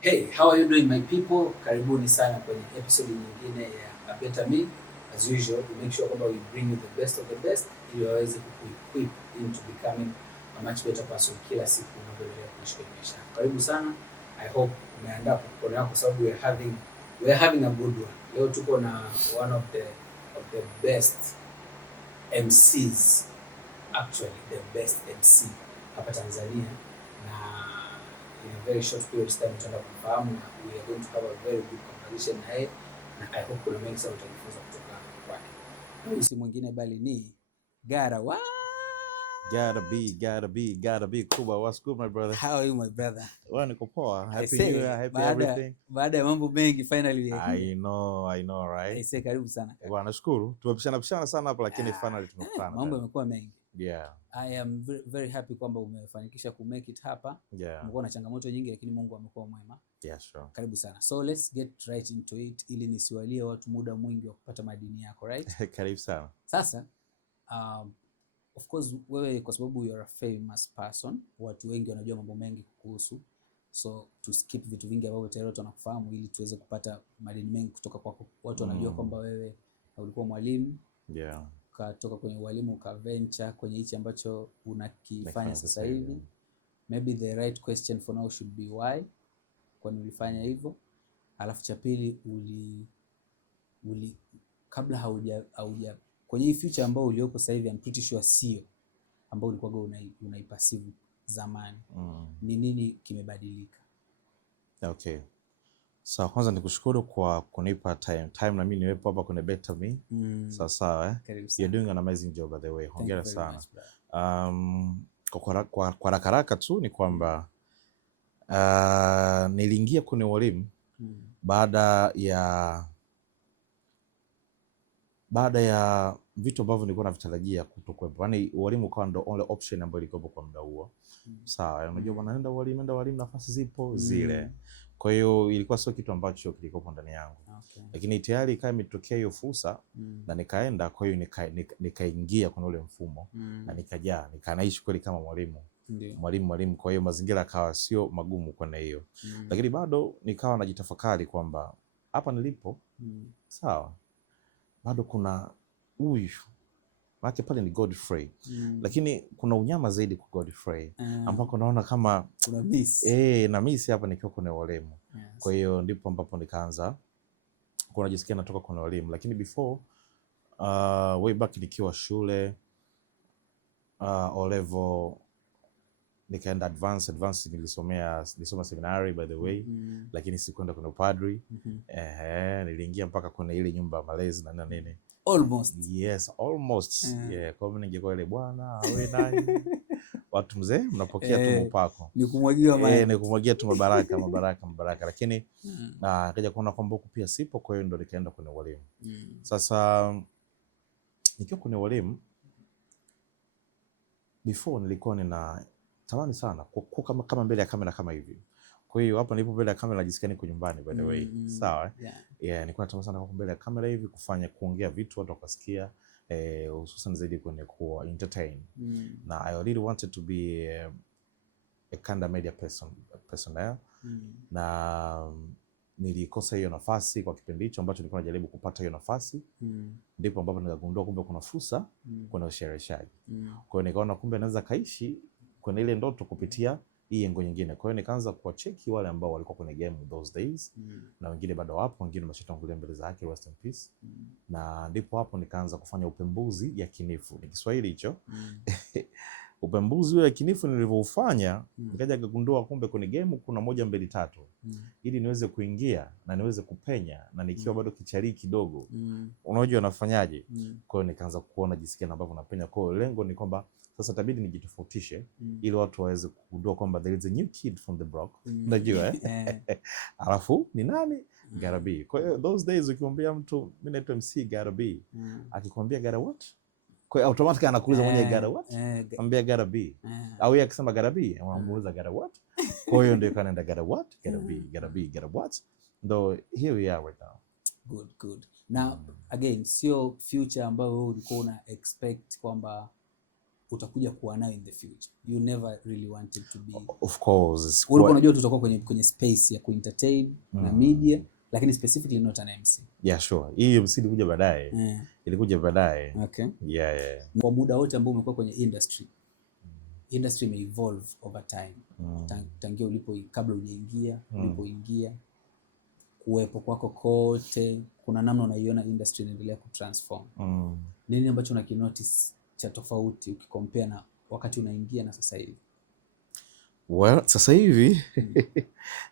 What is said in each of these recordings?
Hey, how are you doing my people? Karibuni sana kwenye episode nyingine ya A Better Me. As usual, we make sure kwamba we bring you the best of the best ili waweze kukuequip into becoming a much better person kila siku unavyoendelea kuishi kwenye maisha. Karibu sana. I hope umeandaa popcorn yako kwa sababu we are having a good one. Leo tuko na one of the best MCs, actually the best MC hapa Tanzania, na in a very short period of time tutaenda kumfahamu na we are going to have a very good conversation na yeye, na I hope kuna mengi sana utajifunza kutoka kwake. Huyu si mwingine bali ni Garawa. Gotta be Kuba. What's good, my brother? How are you, my brother? Well, niko poa. Happy New Year, happy everything. Baada ya mambo mengi finally I know, right? I say karibu sana. Bwana, nashukuru. Tumepishana sana hapa lakini finally tumekutana. Mambo yamekuwa mengi. Yeah. I am very happy kwamba umefanikisha ku make it hapa. Yeah. Umekuwa na changamoto nyingi lakini Mungu amekuwa mwema. Yeah, sure. Karibu sana. So let's get right into it ili nisiwalie watu muda mwingi wa kupata madini yako, right? Karibu sana. Sasa of course wewe kwa sababu you are a famous person, watu wengi wanajua mambo mengi kuhusu. So to skip vitu vingi ambavyo tayari watu wanakufahamu ili tuweze kupata madini mengi kutoka kwako. Watu wanajua kwamba wewe ulikuwa mwalimu. Yeah. Ukatoka kwenye ualimu ukaventure kwenye hichi ambacho unakifanya sasa hivi. Maybe the right question for now should be why? Kwa nini ulifanya hivyo? Alafu cha pili kabla hauja kwenye hii future ambao ulioko sasa hivi, I'm pretty sure sio ambao ulikuwa unaipassive zamani. Ni nini kimebadilika? Okay. So kwanza nikushukuru kwa kunipa time na mimi niwepo hapa kwenye Better Me. Sawa. You're doing an amazing job by the way. Hongera sana. Kwa haraka tu ni kwamba niliingia kwenye ualimu baada ya vitu ambavyo nilikuwa navitarajia kutokuwepo. Yaani ualimu ukawa ndo only option ambayo ilikuwa kwa muda huo. Sawa, unajua bwana, nenda ualimu, nafasi zipo zile. Kwa hiyo ilikuwa sio kitu ambacho kilikuwa ndani yangu. Okay. Lakini tayari kama imetokea hiyo fursa na nikaenda, kwa hiyo nikaingia kwenye ule mfumo na nikanaishi kweli kama mwalimu. Mwalimu, kwa hiyo mazingira akawa sio magumu kwa hiyo. Lakini bado nikawa najitafakari kwamba hapa nilipo sawa, bado kuna huyu maana pale ni Godfrey. Lakini kuna unyama zaidi kwa Godfrey ambako naona kama kuna miss. Na miss hapa nikiwa kwenye walimu. Yes. Kwa hiyo ndipo ambapo nikaanza kunajisikia natoka kwenye walimu. Lakini before way back nikiwa shule O level nikaenda advance nilisoma seminary by the way. Lakini sikwenda kwenye upadri. Niliingia mpaka kwenye ile nyumba malezi na nini. Almost. Yes, almost. Yeah, kwa mimi ningekuwa ile bwana wewe nani? Watu mzee mnapokea tu mpako. Nikumwagia maji. Nikumwagia tu mabaraka. Lakini akaja kuona kwamba huko pia sipo, kwa hiyo ndo nikaenda kwenye walimu. Sasa nikiwa kwenye walimu before nilikuwa tamani sana kama mbele ya kamera kama hivi. Kwa hiyo hapa nilipo mbele ya kamera najisikia niko nyumbani by the way. Sawa. Yeah, nilikuwa natamani sana kwa mbele ya kamera hivi kuongea vitu watu wakasikia, hususan zaidi kwenye ku entertain. Na I really wanted to be a kind of media person there. Na nilikosa hiyo nafasi kwa kipindi hicho ambacho nilikuwa najaribu kupata hiyo nafasi. Ndipo ambapo nikagundua kumbe kuna fursa kuna ushereheshaji. Kwa hiyo nikaona kumbe naweza kaishi kwenye ile ndoto kupitia hii yengo nyingine. Kwa hiyo nikaanza kuwacheki wale ambao walikuwa kwenye game those days. Na wengine bado wapo, wengine wameshatangulia mbele zake, rest in peace. Na ndipo hapo nikaanza kufanya upembuzi yakinifu. Ni Kiswahili hicho. Upembuzi yakinifu nilivyoufanya, nikaja kugundua kumbe kwenye game kuna 1 2 3. Ili niweze kuingia na niweze kupenya na nikiwa bado kichari kidogo. Unajua nafanyaje? Kwa hiyo nikaanza kuona jisikia ambavyo napenya. Kwa hiyo lengo ni kwamba sasa tabidi nijitofautishe ili watu waweze kugundua kwamba there is a new kid from the block. Unajua alafu ni nani? Gotta be. Kwa hiyo those days ukimwambia mtu mimi naitwa MC Gotta be, akikwambia gotta what? Kwa hiyo automatically anakuuliza mwenyewe gotta what? Ambia gotta be. Au yeye akisema gotta be, anamuuliza gotta what? Kwa hiyo ndio kanaenda gotta what? Gotta what? Though here we are right now. Good. Now again, sio future ambayo wewe ulikuwa una expect kwamba utakuja kuwa nayo in the future? You never really wanted to be, of course, ulikuwa unajua tutakuwa kwenye space ya kuentertain na media, lakini specifically not an MC. Yeah, sure. Hii MC ilikuja baadaye. Ilikuja baadaye. Okay. Yeah. Kwa muda wote ambao umekuwa kwenye industry may evolve over time. Tangia kabla hujaingia, ulipoingia, kuwepo kwako kote, kuna namna unaiona industry inaendelea kutransform. Nini ambacho unakinotice cha tofauti ukicompare na wakati unaingia na sasa hivi? Well, sasa hivi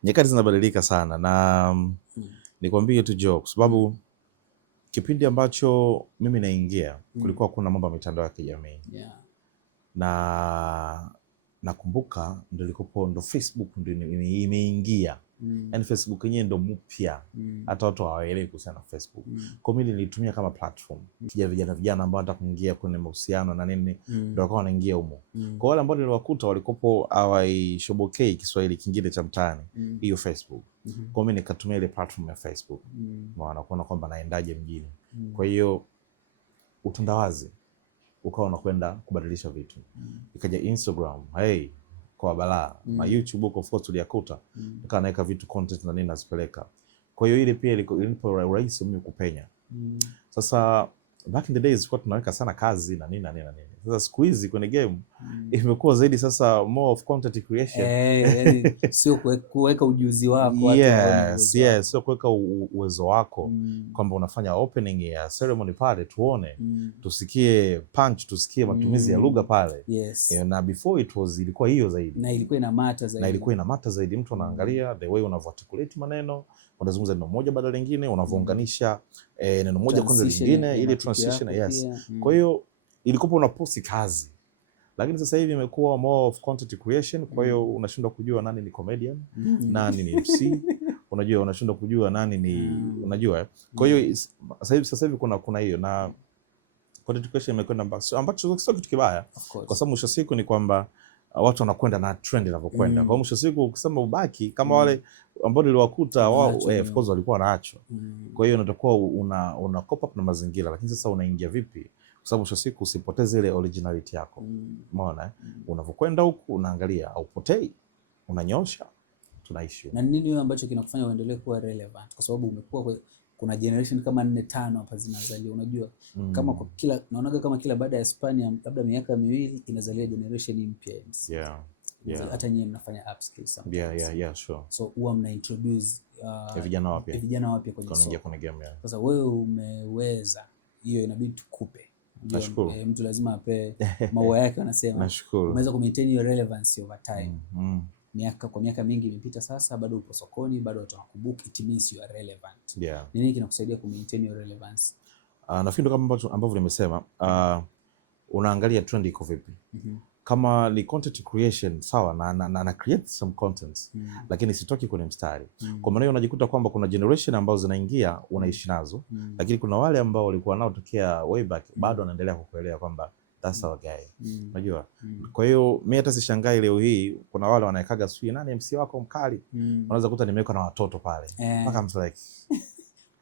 nyakati zinabadilika sana na nikwambie tu Joe, kwa sababu kipindi ambacho mimi naingia kulikuwa kuna mambo ya mitandao ya kijamii. Na nakumbuka ndo Facebook ndo imeingia. Yani Facebook yenyewe ndo mpya. Hata watu hawaelewi kuhusiana na Facebook. Kwa mimi nilitumia kama platform. Vijana ambao wanataka kuingia kwenye mahusiano na nini ndio wakawa wanaingia humo. Kwa wale ambao niliwakuta walikopo hawaishobokei Kiswahili kingine cha mtaani, hiyo Facebook. Kwa mimi nikatumia ile platform ya Facebook. Maana kuona kwamba naendaje mjini. Kwa hiyo utandawazi ukawa unakwenda kubadilisha vitu. Ikaja Instagram, kwa balaa. Na YouTube of course tuliyakuta. Nika naweka vitu content na nini nazipeleka. Kwa hiyo ile pia ilinipa urahisi mimi kupenya. Sasa back in the days tulikuwa tunaweka sana kazi na nini. Sasa siku hizi kwenye game imekuwa zaidi sasa more of content creation. Yani sio kuweka ujuzi wako. Yes, sio kuweka uwezo wako kwamba unafanya opening ya ceremony pale tuone, tusikie punch, tusikie matumizi ya lugha pale. Na before ilikuwa hiyo zaidi. Na ilikuwa ina mata zaidi. Mtu anaangalia the way unavyoarticulate maneno, unazungumza neno moja baada ya lingine, unavyounganisha neno moja kwanza lingine, ile transition. Kwa hiyo ilikuwa una post kazi. Lakini sasa hivi imekuwa more of content creation. Kwa hiyo unashindwa kujua nani ni comedian, nani ni MC, unajua unashindwa kujua nani ni unajua. Kwa hiyo sasa hivi kuna hiyo, na content creation imekwenda ambacho sio kitu kibaya, kwa sababu mwisho siku ni kwamba watu wanakwenda na trend inavyokwenda. Kwa mwisho siku ukisema ubaki kama wale ambao niliwakuta wao of course walikuwa wanaacho. Kwa hiyo unatakuwa una cope up na mazingira, lakini sasa unaingia vipi? Kwa sababu mwisho siku usipoteze ile originality yako. Umeona? Unavyokwenda huku unaangalia haupotei, unanyosha, tunaishi. Na nini wewe ambacho kinakufanya uendelee kuwa relevant? Kwa sababu umekuwa kuna generation kama 4-5 hapa zinazaliwa, unajua kama kwa naonaga kama kila baada ya Hispania labda miaka 2 inazalia generation mpya. Hata nyinyi mnafanya upskill sometimes. Sure. So huwa mna introduce vijana wapya kwenye game. Sasa wewe umeweza hiyo, inabidi tukupe. Mtu lazima ape maua yake, wanasema. Nashukuru. Umeweza ku maintain your relevance over time. Kwa miaka mingi imepita sasa, bado upo sokoni, bado watu wanakubuka, it means you are relevant. Nini kinakusaidia ku maintain your relevance? Nafikiri kama ambavyo nimesema, unaangalia trend iko vipi. Kama ni content creation sawa, na create some contents, lakini sitoki kwenye mstari. Kwa maana hiyo unajikuta kwamba kuna generation ambazo zinaingia unaishi nazo, lakini kuna wale ambao walikuwa nao tokea way back bado wanaendelea kukuelewa kwamba that's our guy. Unajua? Kwa hiyo mimi hata sishangai leo hii kuna wale wanaekaga sui nani MC wako mkali. Unaweza kukuta nimeweka na watoto pale. Mpaka I'm like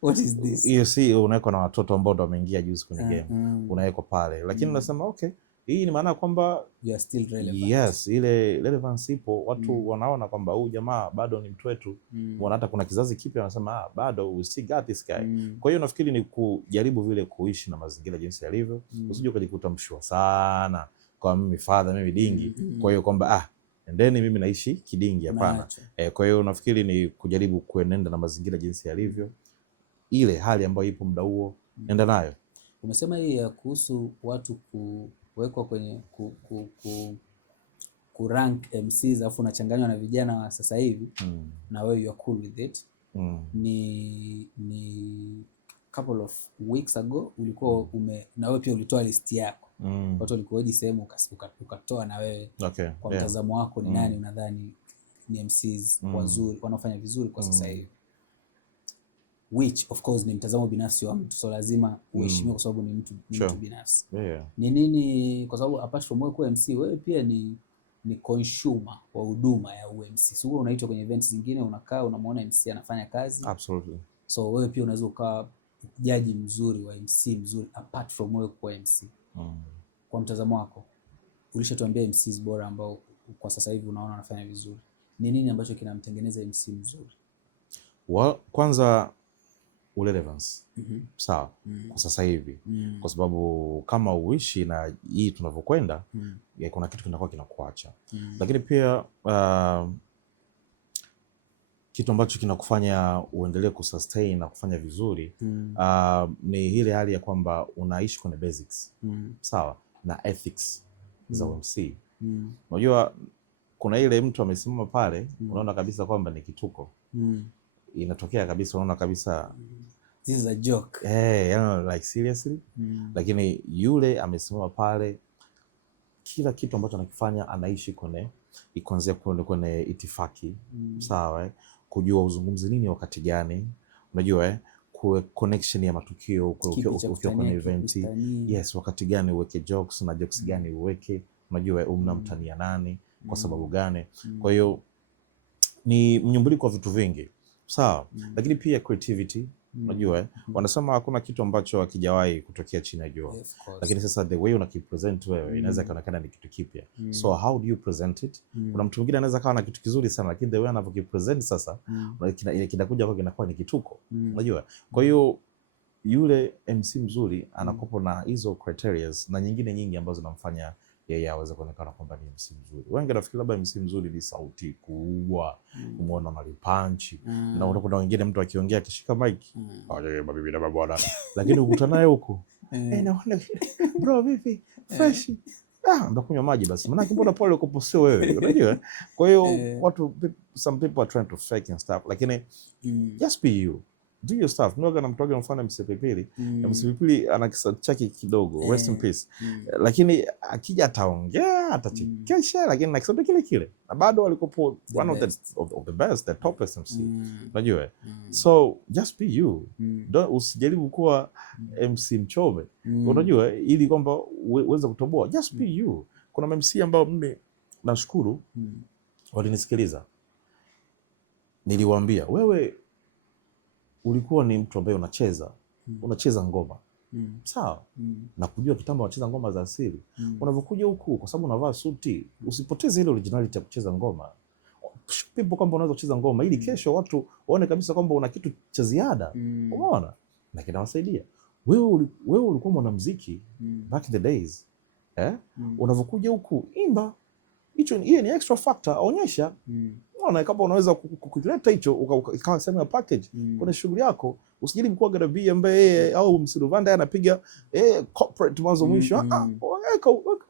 what is this? Hiyo si unaweka na watoto ambao ndo wameingia juzi kwenye game. Unaweka pale. Lakini unasema okay, hii ni maana kwamba you are still relevant. Yes, ile relevance ipo. Watu wanaona kwamba huyu jamaa bado ni mtu wetu. Hata kuna kizazi kipya wanasema bado we still got this guy. Kwa hiyo nafikiri ni kujaribu vile kuishi na mazingira jinsi yalivyo. Usije ukajikuta mshua sana kwa mimi father, mimi dingi. Kwa hiyo kwamba endeni mimi naishi kidingi, hapana. Kwa hiyo nafikiri ni kujaribu kuenenda na mazingira jinsi yalivyo. Ile hali ambayo ipo muda huo enda nayo. Umesema hii ya kuhusu watu kuwekwa kwenye rank MCs afu unachanganywa na vijana wa sasa hivi, na wewe you are cool with it. Ni couple of weeks ago ulikuwa na wewe pia ulitoa list yako. Watu walikuwaje sehemu ukatoa na wewe kwa mtazamo wako ni nani unadhani ni MCs wazuri wanaofanya vizuri kwa sasa hivi? Which of course ni mtazamo binafsi wa mtu, so lazima uheshimiwe kwa sababu ni mtu binafsi. Ni nini, kwa sababu apart from wewe kuwa MC, wewe pia ni consumer wa huduma ya UMC. So wewe unaitwa kwenye events zingine, unakaa unamwona MC anafanya kazi. Absolutely. So wewe pia unaweza ukawa jaji mzuri wa MC mzuri apart from wewe kuwa MC. Kwa mtazamo wako ulishatuambia MCs bora ambao kwa sasa hivi unaona wanafanya vizuri. Ni nini ambacho kinamtengeneza MC mzuri? Kwanza relevance. Sawa. Kwa sasa hivi. Kwa sababu kama uishi na hii tunavyokwenda, kuna kitu kinakuwa kinakuacha. Lakini pia kitu ambacho kinakufanya uendelee kusustain na kufanya vizuri ni ile hali ya kwamba unaishi kwenye basics. Sawa, na ethics za MC. Unajua kuna ile mtu amesimama pale, unaona kabisa kwamba ni kituko. Inatokea kabisa, unaona kabisa this is a joke. Like seriously. Lakini yule amesimama pale, kila kitu ambacho anakifanya anaishi kuanzia kwenye itifaki. Sawa, kujua uzungumzi nini wakati gani, unajua connection ya matukio ukiwa kwenye event. Yes, wakati gani uweke jokes na jokes gani uweke, unajua unamtania nani kwa sababu gani. Kwa hiyo ni mnyumbuliko wa vitu vingi. Sawa. Lakini pia creativity. Unajua wanasema hakuna kitu ambacho hakijawahi kutokea chini ya jua. Lakini sasa the way unakipresent wewe inaweza kaonekana ni kitu kipya. So how do you present it? Kuna mtu mwingine anaweza kawa na kitu kizuri sana, lakini the way anavyokipresent sasa kinakuja kwa kinakuwa ni kituko. Unajua? Kwa hiyo yule MC mzuri anakopo na hizo criteria na nyingine nyingi ambazo zinamfanya yeye aweze kuonekana kwamba ni MC mzuri. Wengi nafikiri labda MC mzuri ni sauti kubwa, umeona malipanchi, na unakuta wengine mtu akiongea akishika mic, mabibi na mabwana, lakini ukutana naye huko, naona bro vipi fresh, ndakunywa maji basi, maana mbona pole uko sio wewe, unajua. Kwa hiyo some people are trying to fake and stuff, lakini just be you. Do your stuff. Mwaga na mtoaga mfano MC Pilipili. MC Pilipili ana kisa chake kidogo. Rest in peace. Lakini akija ataongea, atachekesha, lakini na kisa kile. Na bado walikopo one of the best, the topest MC. Unajua? So just be you. Usijaribu kuwa MC mchome. Unajua ili kwamba uweze kutoboa. Just be you. Kuna MC ambao mimi nashukuru walinisikiliza. Niliwaambia, wewe ulikuwa ni mtu ambaye unacheza ngoma. Sawa? Na kujua kitambo unacheza ngoma za asili. Unavyokuja huku kwa sababu unavaa suti, usipoteze ile originality ya kucheza ngoma. People kwamba unaweza kucheza ngoma ili kesho watu waone kabisa kwamba una kitu cha ziada. Umeona? Na kinawasaidia. Wewe ulikuwa mwanamuziki back in the days. Unavyokuja huku imba. Hiyo ni extra factor, onyesha. Unaona kama unaweza kukileta hicho ikawa sehemu ya package kwenye shughuli yako. Usijili mkuu Garabi ambaye au Msiluvanda anapiga corporate mwanzo mwisho.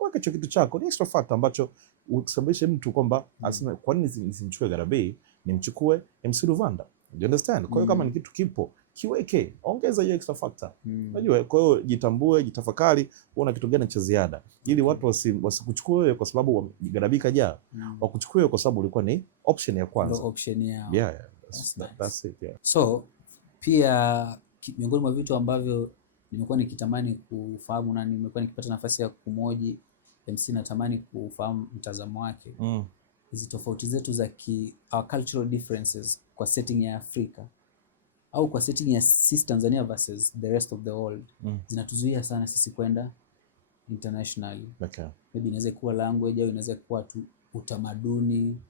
Weka kitu chako, ni extra factor ambacho usababishe mtu kwamba asema kwa nini nisimchukue Garabi, nimchukue Msiluvanda. You understand? Kwa hiyo kama ni kitu kipo, kiweke, ongeza hiyo extra factor. Unajua, kwa hiyo jitambue, jitafakari, una kitu gani cha ziada. Ili watu wasikuchukue wewe kwa sababu Garabi kaja, wakuchukue kwa sababu ulikuwa ni option ya kwanza. Ndio option yao. Yeah, that's it, yeah. So, pia miongoni mwa vitu ambavyo nimekuwa nikitamani kufahamu na nimekuwa nikipata nafasi ya kumoji MC, natamani kufahamu mtazamo wake. Hizi tofauti zetu za our cultural differences kwa setting ya Afrika au kwa setting ya sisi Tanzania versus the rest of the world zinatuzuia sana sisi kwenda internationally. Okay. Maybe inaweza kuwa language au inaweza kuwa tu utamaduni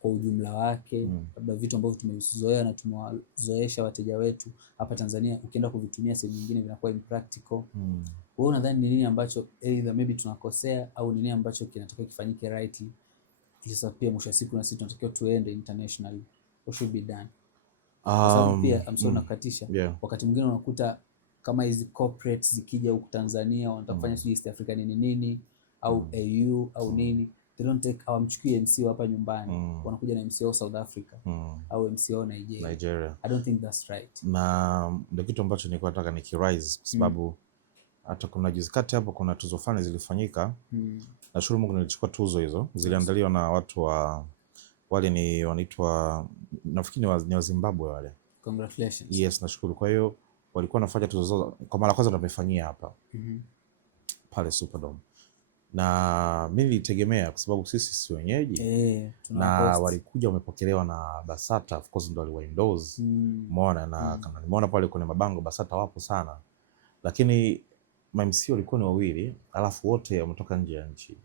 kwa ujumla wake, labda vitu ambavyo tumevizoea na tumewazoesha wateja wetu hapa Tanzania, ukienda kuvitumia sehemu nyingine vinakuwa impractical. Wewe unadhani ni nini ambacho either maybe tunakosea au ni nini ambacho kinatakiwa kifanyike right ili sasa pia mwisho wa siku na sisi tunatakiwa tuende internationally? What should be done? Pia nakukatisha. Wakati mwingine unakuta kama hizi corporates zikija huku Tanzania wanataka kufanya East Africa nini au AU au nini, they don't take mchukue MC hapa nyumbani, wanakuja na MC wa South Africa au MC wa Nigeria. I don't think that's right. Na ndio kitu ambacho nilikuwa nataka nikirise kwa sababu hata kuna juzi kati hapo kuna tuzo fulani zilifanyika. Nashukuru Mungu nilichukua tuzo hizo. Ziliandaliwa na watu wale ni wanaitwa nafikiri ni wa Zimbabwe wale. Congratulations. Yes, nashukuru. Kwa hiyo walikuwa wanafanya tuzo zao kwa mara kwanza tumefanyia hapa. Pale Superdome. Na mimi nilitegemea kwa sababu sisi si wenyeji. Na walikuja wamepokelewa na Basata, of course ndio waliwa endorse. Umeona na kama nimeona pale kwenye mabango Basata wapo sana. Lakini MC walikuwa ni wawili, alafu wote wametoka nje ya nchi.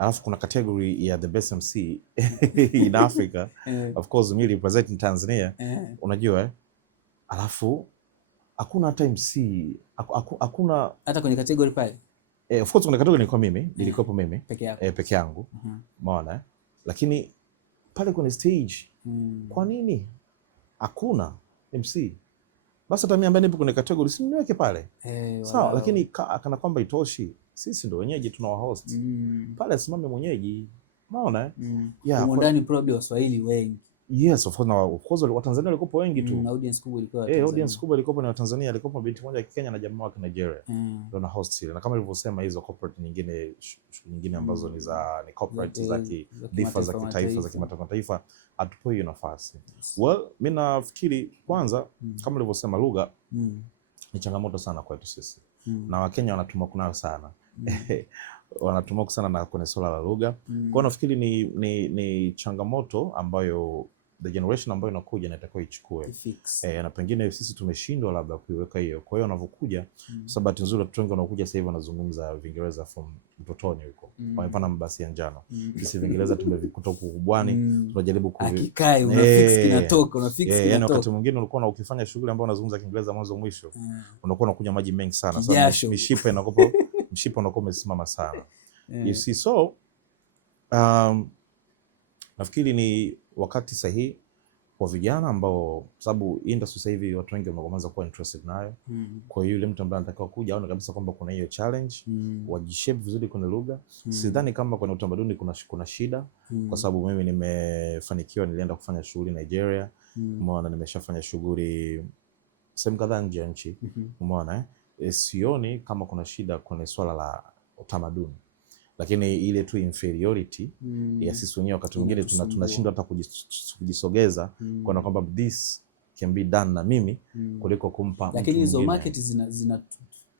alafu kuna category ya the best MC in Africa. Of course mimi represent Tanzania. Unajua alafu hakuna hata MC, hakuna hata kwenye category pale. Of course kuna category nilikuwa mimi, nilikuwa mimi peke yangu. Umeona? Lakini pale kwenye stage kwa nini hakuna MC? Basi hata mimi ambaye nipo kwenye category si niweke pale. Sawa, lakini kana kwamba itoshi. Sisi ndio wenyeji tunawa host. Pale asimame mwenyeji. Unaona? Yeah, ndani probably Waswahili wengi. Yes, of course wa Tanzania walikuwa wengi tu. Audience kubwa ilikuwa audience kubwa ilikuwa ni wa Tanzania, ilikuwa binti moja ya Kenya na jamaa wa Nigeria. Ndio na host ile. Na kama nilivyosema hizo corporate nyingine, shughuli nyingine ambazo ni corporate za kidifa za kitaifa za kimataifa hatupo hiyo nafasi. Well, mimi nafikiri kwanza kama nilivyosema lugha ni changamoto sana kwetu sisi. Na Wakenya wanatumoka nayo sana. Wanatumoka sana na kwenye swala la lugha. Kwa nafikiri ni changamoto ambayo the generation ambayo inakuja inatakiwa ichukue. Na pengine sisi tumeshindwa labda kuiweka hiyo. Kwa hiyo wanavyokuja, sababu bahati nzuri watu wengi wanaokuja sasa hivi wanazungumza Kiingereza from utotoni huko. Wamepanda mabasi ya njano. Sisi Kiingereza tumevikuta huko kubwani, tunajaribu akikai una fix kinatoka, una fix kinatoka. Yaani wakati mwingine ulikuwa ukifanya shughuli ambayo unazungumza Kiingereza mwanzo mwisho, unakuwa unakunywa maji mengi sana. Sasa mishipa inakopo mshipa unakuwa umesimama sana. You see, so nafikiri ni wakati sahihi kwa vijana ambao, sababu industry sasa hivi watu wengi wameanza kuwa interested nayo. Kwa hiyo yule mtu ambaye anataka kuja aone kabisa kwamba kuna hiyo challenge, wajishape vizuri kwenye lugha. Sidhani kama kwenye utamaduni kuna shida, kwa sababu mimi nimefanikiwa, nilienda kufanya shughuli Nigeria. Umeona, nimeshafanya shughuli sehemu kadhaa nje ya nchi. Umeona sioni kama kuna shida kwenye swala la utamaduni. Lakini ile tu inferiority ya sisi wenyewe wakati mwingine tunashindwa hata kujisogeza kwa kwamba this can be done na mimi kuliko kumpa. Lakini hizo market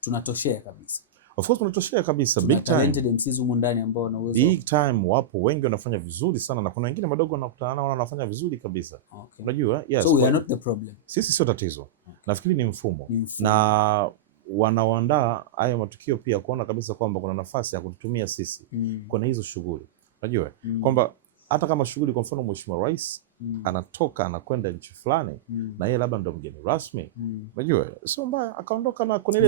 tunatoshea kabisa. Of course tunatoshea kabisa, big time. Talented MCs humu ndani ambao wana uwezo. Big time wapo wengi wanafanya vizuri sana, na kuna wengine madogo wanakutana nao wanafanya vizuri kabisa. Unajua? Yes. So we are not the problem. Sisi sio tatizo. Nafikiri ni mfumo. Na wanaoandaa haya matukio pia kuona kabisa kwamba kuna nafasi ya kututumia sisi kuna hizo shughuli. Unajua kwamba hata kama shughuli kwa mfano Mheshimiwa Rais anatoka anakwenda nchi fulani na yeye labda ndo mgeni rasmi, unajua sio mbaya akaondoka na kuna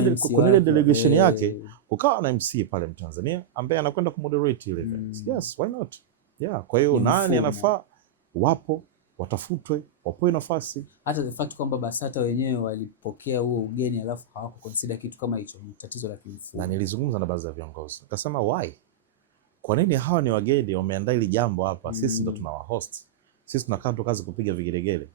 ile delegation yake, kukawa na MC pale Mtanzania ambaye anakwenda kumoderate ile event. Yes, why not? Yeah, kwa hiyo nani anafaa, wapo watafutwe, wapewe nafasi. Hata the fact kwamba BASATA wenyewe walipokea huo ugeni alafu hawako consider kitu kama hicho ni tatizo la kimfumo. Na nilizungumza na baadhi ya viongozi nikasema why, kwa nini hawa ni wageni wameandaa hili jambo hapa? Sisi ndo tunawa host, sisi tunakaa tu kazi kupiga vigelegele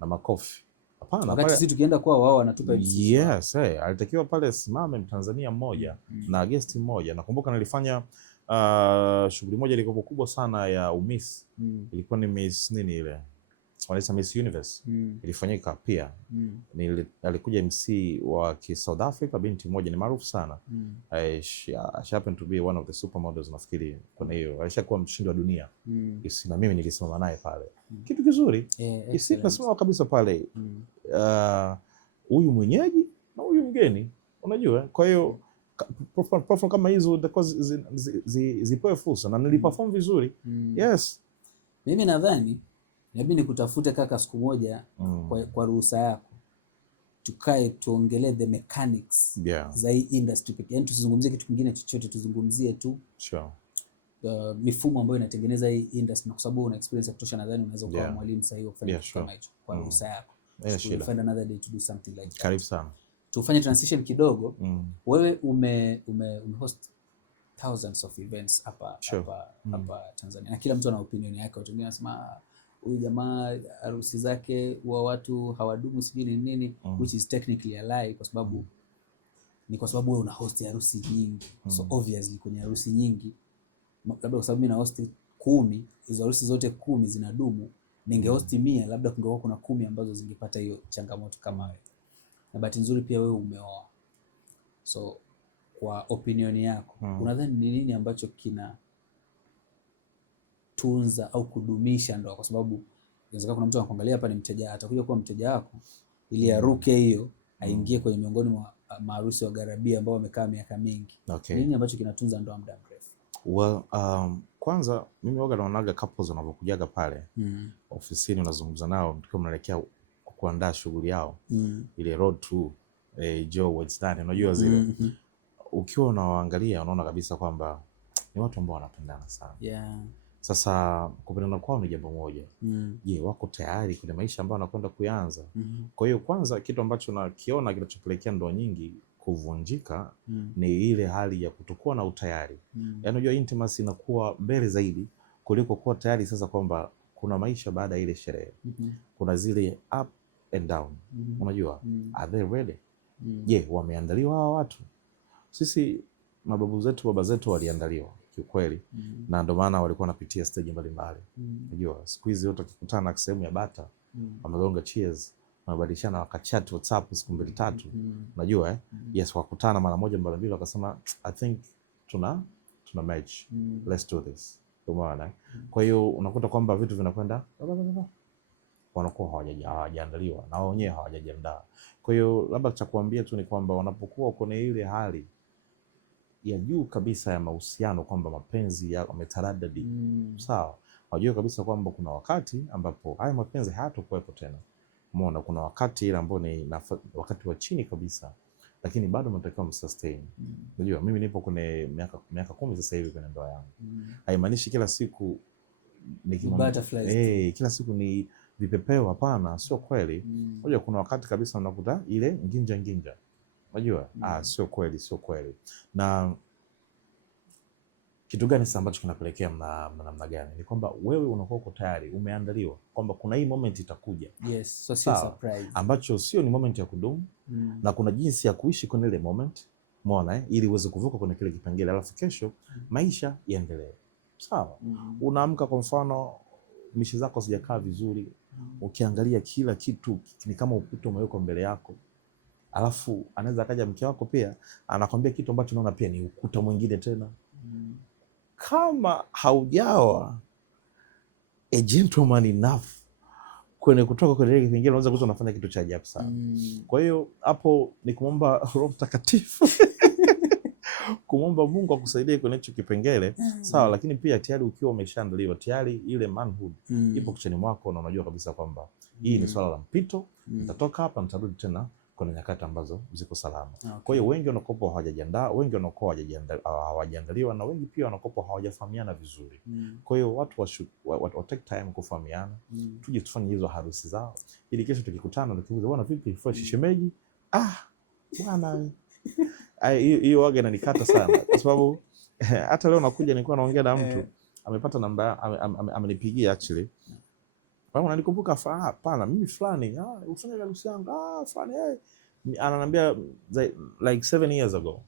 na makofi. Hapana, wakati sisi tukienda kwa wao wanatupa MC. Yes, alitakiwa pale simame Mtanzania mmoja na guest mmoja. Nakumbuka nilifanya shughuli moja ilikuwa kubwa sana ya UMIS. Ilikuwa ni Miss nini ile? Wanaita Miss Universe. Ilifanyika pia. Alikuja MC wa South Africa, binti moja ni maarufu sana. She happened to be one of the supermodels nafikiri. Kwa hiyo alishakuwa mshindi wa dunia. Na mimi nilisimama naye pale. Kitu kizuri. Isi nasimama kabisa pale. Huyu mwenyeji na huyu mgeni. Unajua? Kwa hiyo perform kama hizo zipewe fursa na niliperform vizuri. Yes. Mimi nadhani inabidi nikutafute kaka siku moja kwa ruhusa yako. Tukae tuongelee the mechanics za hii industry pekee. Yaani tusizungumzie kitu kingine chochote, tuzungumzie tu mifumo ambayo inatengeneza hii industry, na kwa sababu una experience ya kutosha nadhani unaweza kuwa mwalimu sahihi wa kufanya kitu kama hicho kwa ruhusa yako. We'll find another day to do something like that. Karibu sana. Tufanye transition kidogo. Wewe ume host thousands of events hapa Tanzania. Na kila mtu ana opinion yake. Watu wengine wanasema huyu jamaa harusi zake wa watu hawadumu sijui nini, which is technically a lie kwa sababu wewe una host harusi nyingi. So obviously kwenye harusi nyingi, labda kwa sababu mimi na host 10, hizo harusi zote 10 zinadumu, ningehost 100 labda kungekuwa kuna 10 ambazo zingepata hiyo changamoto kama wewe. Na bahati nzuri pia wewe umeoa. So kwa opinion yako, unadhani ni nini ambacho kina tunza au kudumisha ndoa? Kwa sababu inawezekana kuna mtu anakuangalia hapa ni mteja, atakuja kuwa mteja wako ili aruke hiyo, aingie kwenye miongoni mwa maharusi wa garabia ambao wamekaa miaka mingi. Nini ambacho kinatunza ndoa muda mrefu? Well, kwanza mimi waga naonaga couples wanavyokujaga pale ofisini, unazungumza nao mkiwa mnaelekea kuandaa shughuli yao ile road to Joe Wednesday, unajua zile ukiwa unawaangalia unaona kabisa kwamba ni watu ambao wanapendana sana. Sasa kupendana kwao ni jambo moja. Je, wako tayari kwenye maisha ambayo wanakwenda kuanza? Kwa hiyo kwanza kitu ambacho nakiona kinachopelekea ndoa nyingi kuvunjika ni ile hali ya kutokuwa na utayari. Yaani unajua intimacy inakuwa mbele zaidi kuliko kuwa tayari sasa kwamba kuna maisha baada ya ile sherehe. Kuna zile up and down. Unajua, are they ready? Je, wameandaliwa hawa watu? Sisi mababu zetu, baba zetu waliandaliwa kiukweli, na ndio maana walikuwa wanapitia stage mbalimbali. Unajua, siku hizi wote wakikutana sehemu ya bata, wamegonga cheers, wanabadilishana wakachat WhatsApp siku 2-3. Unajua yes, wakutana mara moja mara mbili wakasema I think tuna match, let's do this. Umeona? Kwa hiyo unakuta kwamba vitu vinakwenda wanakuwa hawajaandaliwa na wao wenyewe hawajajiandaa. Kwa hiyo labda cha kuambia tu ni kwamba wanapokuwa kwenye ile hali ya juu kabisa ya mahusiano, kwamba mapenzi yametaradadi, sawa, wajue kabisa kwamba kuna wakati ambapo haya mapenzi hayatakuwepo tena. Umeona, kuna wakati ile ambao ni wakati wa chini kabisa, lakini bado mnatakiwa msustain. Unajua, mimi nipo kwenye miaka 10 sasa hivi kwenye ndoa yangu. Haimaanishi kila siku kila siku ni vipepeo, hapana, sio kweli. Unajua, kuna wakati kabisa unakuta ile nginja. Unajua, sio kweli. Na kitu gani sasa ambacho kinapelekea namna gani? Ni kwamba wewe unakuwa uko tayari, umeandaliwa kwamba kuna hii moment itakuja. Yes, so sio surprise. Ambacho sio ni moment ya kudumu. Na kuna jinsi ya kuishi kwenye ile moment. Umeona ili uweze kuvuka kwenye kile kipengele, alafu kesho maisha yaendelee. Sawa? Unaamka kwa mfano mishi zako sijakaa vizuri, ukiangalia kila kitu ni kama ukuta umewekwa mbele yako. Alafu anaweza akaja mke wako pia anakwambia kitu ambacho unaona pia ni ukuta mwingine tena. Kama haujawa a gentleman enough kwenye kutoka kwenye ile kipengele, unaweza kuta unafanya kitu cha ajabu sana. Kwa hiyo hapo ni kumomba Roho Mtakatifu kumomba Mungu akusaidie kwenye hicho kipengele. Sawa, lakini pia tayari ukiwa umeshaandaliwa tayari, ile manhood ipo kichwani mwako na unajua kabisa kwamba hii ni swala la mpito, nitatoka hapa nitarudi tena kwenye nyakati ambazo ziko salama. Kwa hiyo wengi wanakopa hawajajiandaa, wengi wanakopa hawajaandaliwa, na wengi pia wanakopa hawajafahamiana vizuri. Kwa hiyo watu wa take time kufahamiana, tuje tufanye hizo harusi zao ili kesho tukikutana tukiuliza bwana vipi fresh shemeji, bwana hiyo waga inanikata sana kwa sababu hata leo nakuja nilikuwa naongea na mtu amepata namba, amenipigia actually. Unanikumbuka? Hapana, mimi fulani ufanya harusi yangu fulani ananiambia like 7 years ago.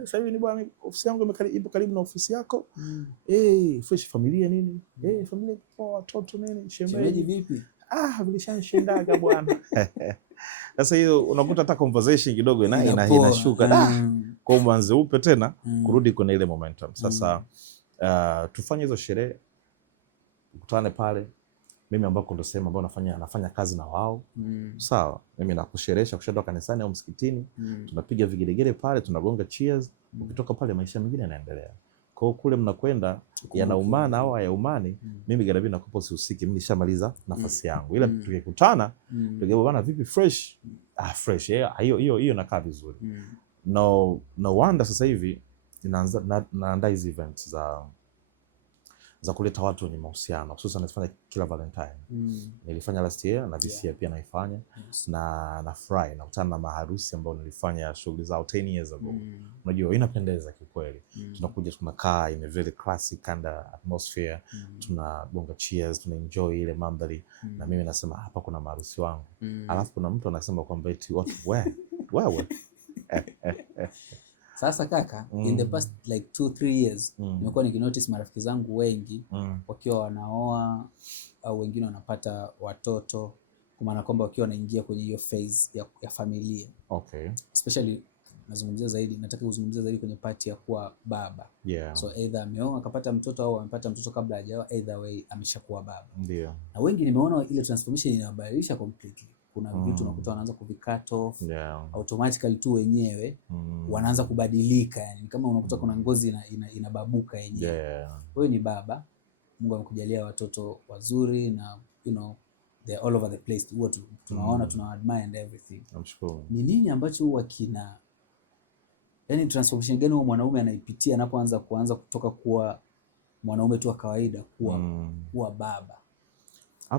Sasa hivi ni bwana, ofisi yangu ipo karibu na ofisi yako. Fresh familia nini? Familia kwa watoto nini? Shemeji vipi? Vilishanishindaga bwana. Sasa hiyo unakuta hata conversation kidogo inashuka. Kwa mwanzo upe tena kurudi kwenye ile momentum. Sasa tufanye hizo sherehe, ukutane pale. Mimi ambako ndo sehemu ambao nafanya kazi na wao. Sawa, mimi nakusherehesha kushotoka kanisani au msikitini. Tunapiga vigelegele pale, tunagonga cheers. Ukitoka pale maisha mengine yanaendelea. Kwa hiyo kule mnakwenda yanaumana au hayaumani, mimi Garabi nakupa usihusiki, mimi nishamaliza nafasi yangu. Ila tukikutana tukigeuka bwana vipi fresh? Fresh. Hiyo nakaa vizuri. No wonder sasa hivi naandaa hizi events za kuleta watu wenye mahusiano, hususan nafanya kila Valentine. Nilifanya last year na this year pia naifanya. Na nafurahi nakutana na maharusi ambao nilifanya shughuli zao 10 years ago. Unajua inapendeza kikweli. Tunakuja tunakaa in a very classic kind of atmosphere. Tunagonga cheers, tunaenjoy ile mandhari. Na mimi nasema hapa kuna maharusi wangu. Alafu kuna mtu anasema kwamba eti watu wewe. Sasa kaka, in the past like 2-3 years nimekuwa nikinotice marafiki zangu wengi wakiwa wanaoa au wengine wanapata watoto, kwa maana kwamba wakiwa wanaingia kwenye hiyo phase ya familia. Okay. Especially nataka kuzungumzia zaidi kwenye part ya kuwa baba. So either ameoa akapata mtoto au amepata mtoto kabla hajaoa, either way ameshakuwa baba. Ndio. Na wengi nimeona ile transformation inabadilisha completely. kuna vitu unakuta wanaanza kuvicut off automatically tu wenyewe wanaanza kubadilika, yani kama unakuta kuna ngozi inababuka yenyewe. Wewe ni baba, Mungu amekujalia watoto wazuri na they're all over the place, huwa tunaona tuna admire and everything. Namshukuru. Ni nini ambacho huwa yani transformation gani huwa mwanaume anaipitia anapoanza kutoka kuwa mwanaume tu wa kawaida kuwa baba?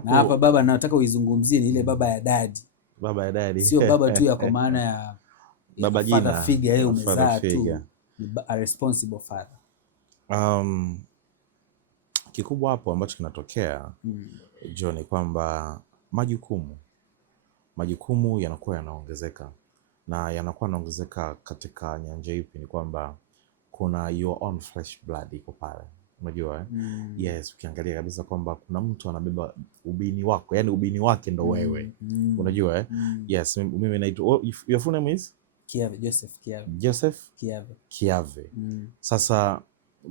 Na hapa baba nataka uizungumzie ni ile baba ya daddy. Sio baba tu ya kwa maana ya baba jina, father figure, yeye umezaa tu, a responsible father. Kikubwa hapo ambacho kinatokea John ni kwamba majukumu yanakuwa yanaongezeka, na yanakuwa yanaongezeka katika nyanja ipi? Ni kwamba kuna your own flesh blood iko pale, unajua yes, ukiangalia kabisa kwamba kuna mtu anabeba ubini wako, yani ubini wake ndo wewe. Unajua yes, mimi naitwa, your full name is Joseph Kiave. Sasa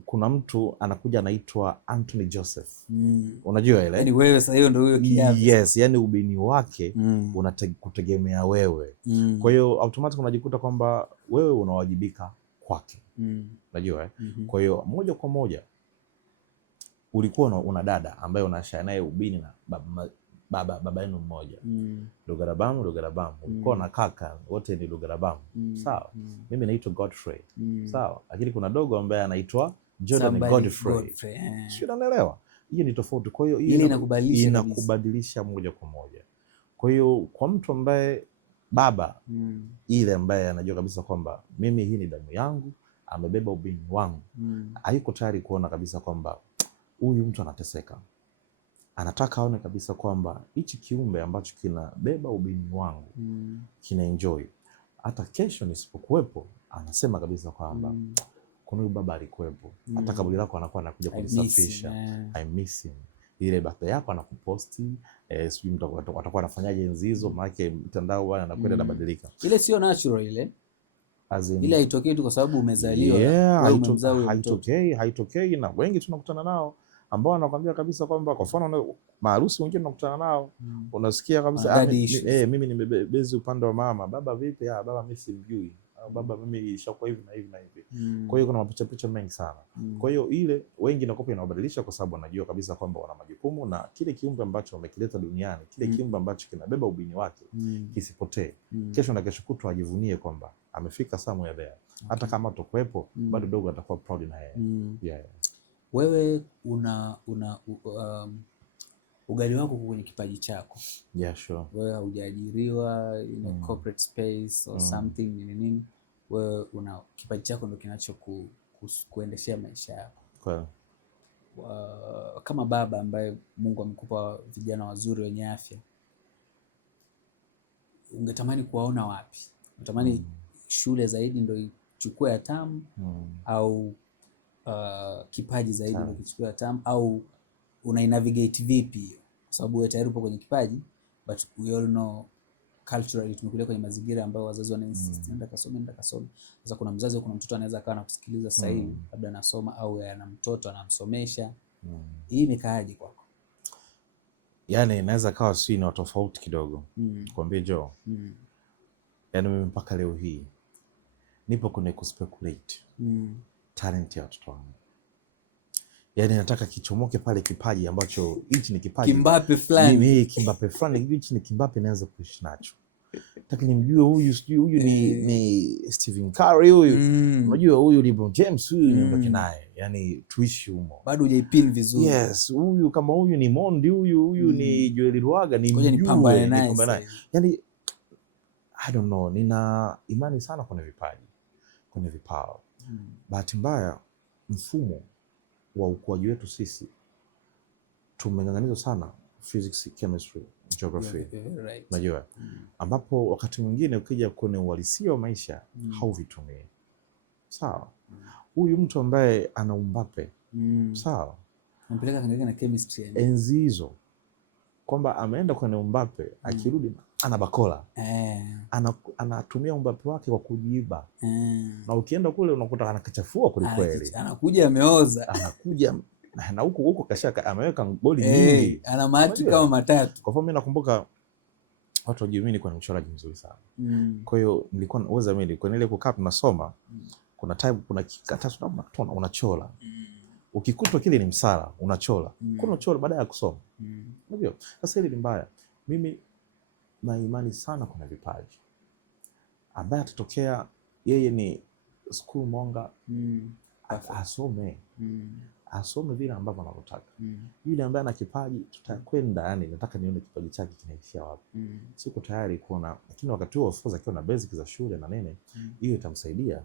kuna mtu anakuja anaitwa Anthony Joseph. Unajua ile? Yani wewe sasa hiyo ndio huyo Kiave. Yes, yani ubini wake unakutegemea wewe. Kwa hiyo automatic unajikuta kwamba wewe unawajibika kwake. Unajua Kwa hiyo moja kwa moja ulikuwa una dada ambaye unashare naye ubini na baba yenu mmoja. Lugarabamu. Ulikuwa na kaka, wote ni Lugarabamu. Sawa? Mimi naitwa Godfrey. Sawa? Lakini kuna dogo ambaye anaitwa Jordan Godfrey. Sio, unaelewa? Hiyo ni tofauti. Kwa hiyo inakubadilisha moja kwa moja. Kwa hiyo kwa mtu ambaye baba ile ambaye anajua kabisa kwamba mimi hii ni damu yangu, amebeba ubini wangu, hayuko tayari kuona kabisa kwamba huyu mtu anateseka. Anataka aone kabisa kwamba hichi kiumbe ambacho kinabeba ubini wangu kina enjoy. Hata kesho nisipokuwepo, anasema kabisa kwamba kuna huyu baba alikuwepo. Hata kaburi lako anakuwa anakuja kulisafisha. I miss him. Ile birthday yako anakuposti, sijui mtu atakuwa anafanyaje nzizo, maana mtandao bwana anakwenda nabadilika. Ile sio natural ile. Ile haitokei tu kwa sababu umezaliwa. Haitokei na wengi tunakutana nao ambao anakuambia kabisa kwamba kwa mfano maharusi wengine tunakutana nao, unasikia kabisa mimi nimebezi upande wa mama, baba vipi? Baba mimi simjui, baba mimi ishakuwa hivi na hivi na hivi. Kwa hiyo kuna mapicha mengi sana. Kwa hiyo ile wengi nakopa inawabadilisha kwa sababu wanajua kabisa kwamba wana majukumu, na kile kiumbe ambacho wamekileta duniani, kile kiumbe ambacho kinabeba ubini wake kisipotee. Kesho na kesho kutwa ajivunie kwamba amefika somewhere there. Hata kama utakuwepo bado dogo atakuwa proud na yeye. Wewe ugali wako kwenye kipaji chako. Sure. Wewe haujaajiriwa in a corporate space or something nini. Wewe una kipaji chako ndio kinacho kuendeshea maisha yako. Kama baba ambaye Mungu amekupa vijana wazuri wenye afya, ungetamani kuwaona wapi? Unatamani shule zaidi ndio ichukue hatamu au kipaji zaidi ndio kichukue hatamu, au unainavigate vipi? Kwa sababu wewe tayari upo kwenye kipaji, but we all know culturally tumekulia kwenye mazingira ambayo wazazi wana insist nenda kasome. Sasa kuna mzazi au kuna mtoto anaweza akawa anakusikiliza sasa hivi labda anasoma au ana mtoto anamsomesha. Hii imekaaje kwako? Yani inaweza kawa si na tofauti kidogo. Kwambie Joe. Yani mimi mpaka leo hii nipo kwenye kuspekulate talent ya watoto wangu. Yani nataka kichomoke pale kipaji ambacho hichi ni kipaji Kimbappe fulani. Mimi Kimbappe fulani, hichi ni Kimbappe naanza kuishi nacho. Nataka nimjue huyu ni Stephen Curry huyu. Unajua huyu LeBron James huyu niondoke naye. Yani tuishi humo. Bado hujaipin vizuri. Yes, huyu kama huyu ni Mondi huyu ni Joel Lwaga ni mjue. Nipambane naye. Yani I don't know, nina imani sana kwenye vipaji, kwenye vipawa. Bahati mbaya mfumo wa ukuaji wetu sisi tumeng'ang'anizwa sana physics, chemistry, geography. Unajua ambapo wakati mwingine ukija kwenye uhalisia wa maisha hauvitumii. Sawa? Huyu mtu ambaye ana Mbappe, sawa? Mpeleka kangaga na chemistry. Enzi hizo kwamba ameenda kwenye Mbappe, akirudi ana bakola. Anatumia Mbappe wake kwa kujiiba. Na ukienda kule unakuta anakachafua kweli. Anakuja ameoza. Anakuja na huko kashaka ameweka goli nyingi. Ana maati kama matatu. Kwa sababu mimi nakumbuka watu wajue mimi nilikuwa ni mchoraji mzuri sana. Kwa hiyo nilikuwa naweza mimi kwa ile kukaa tunasoma, kuna time kuna kikatasi unachora. Ukikutwa kile ni msala unachora. Kuna unachora baada ya kusoma. Unajua? Sasa hili ni mbaya. Mimi na imani sana kuna vipaji. Ambaye atatokea yeye ni school monga, asome. Asome vile ambavyo anavyotaka. Yule ambaye ana kipaji tutakwenda, yani nataka nione kipaji chake kinaishia wapi. Siko tayari kuona, lakini wakati huo of course akiwa na basic za shule na nene, hiyo itamsaidia.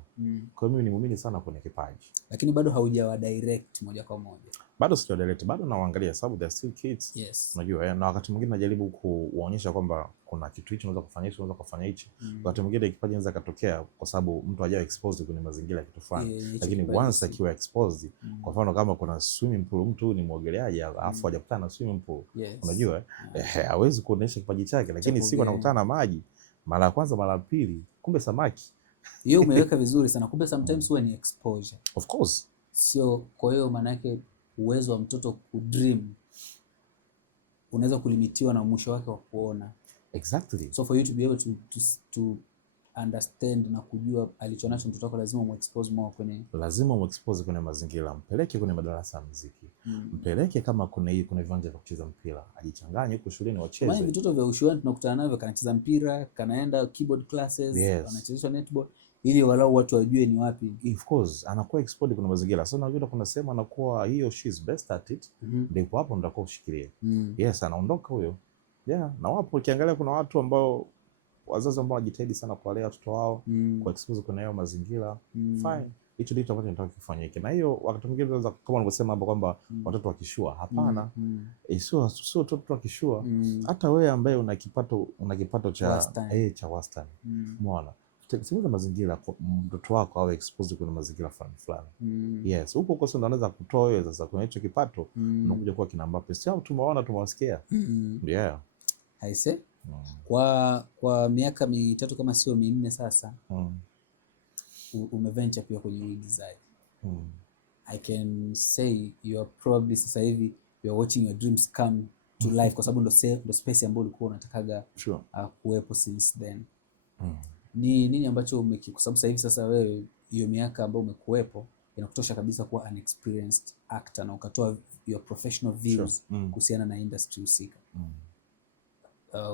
Kwa mimi ni muumini sana kwenye kipaji. Lakini bado haujawa direct moja kwa moja. Bado sio direct, bado nawaangalia sababu they are still kids. Yes. Unajua, na wakati mwingine najaribu kuonyesha kwamba kuna kitu hicho unaweza kufanya hicho, unaweza kufanya hicho. Wakati mwingine kipaji inaweza katokea kwa sababu mtu hajawa exposed kwenye mazingira ya kitu fulani. Lakini once akiwa exposed, kwa mfano kama kuna swimming pool, mtu ni muogeleaji alafu hajakutana na swimming pool. Unajua, hawezi kuonesha kipaji chake, lakini siku anakutana na maji mara ya kwanza mara ya pili, kumbe samaki. Hiyo umeweka vizuri sana. Kumbe sometimes huwa ni exposure. Of course. Sio, kwa hiyo maana yake uwezo wa mtoto kudream unaweza kulimitiwa na mwisho wake wa kuona. Exactly. So for you to be able to understand na kujua alichonacho mtoto wako, lazima umexpose more kwenye, lazima umexpose kwenye mazingira, mpeleke kwenye madarasa ya muziki. Mpeleke kama kuna viwanja vya kucheza mpira, ajichanganye huko shuleni wacheze. Maana vitoto vya ushuani tunakutana navyo, kanacheza mpira, kanaenda keyboard classes, anachezeshwa netball, ili walau watu wajue ni wapi. Of course, anakuwa exposed kuna mazingira. So unajua kuna sema anakuwa he or she is best at it, ndipo hapo ndako ushikilie. Yes, anaondoka huyo. Yeah, na wapo ukiangalia kuna watu ambao wazazi ambao wanajitahidi sana kuwalea watoto wao, kwa expose kwenye hayo mazingira. Fine. Hicho ndicho ambacho nataka kifanyike. Na hiyo wakati mwingine unaweza kama unavyosema hapo kwamba watoto wakishua, hapana. Sio watoto wakishua, hata wewe ambaye una kipato cha wastani. Umeona? Tengeneza mazingira kwa mtoto wako awe exposed kwenye mazingira fulani. Yes, huko sasa unaweza kutoa wewe sasa kwenye hicho kipato, unakuja kuwa kina Mbappe. Sio tumeona tumewasikia. Yeah. Haise. Kwa miaka 3 kama sio 4 sasa. Umeventure pia kwenye uigizaji. I can say you are probably sasa hivi you are watching your dreams come to life, kwa sababu ndo space ambayo ulikuwa unatakaga kuwepo since then. Ni nini ambacho kwa sababu sasa hivi sasa wewe hiyo miaka ambayo umekuwepo inakutosha kabisa kuwa an experienced actor na ukatoa your professional views kuhusiana na industry husika.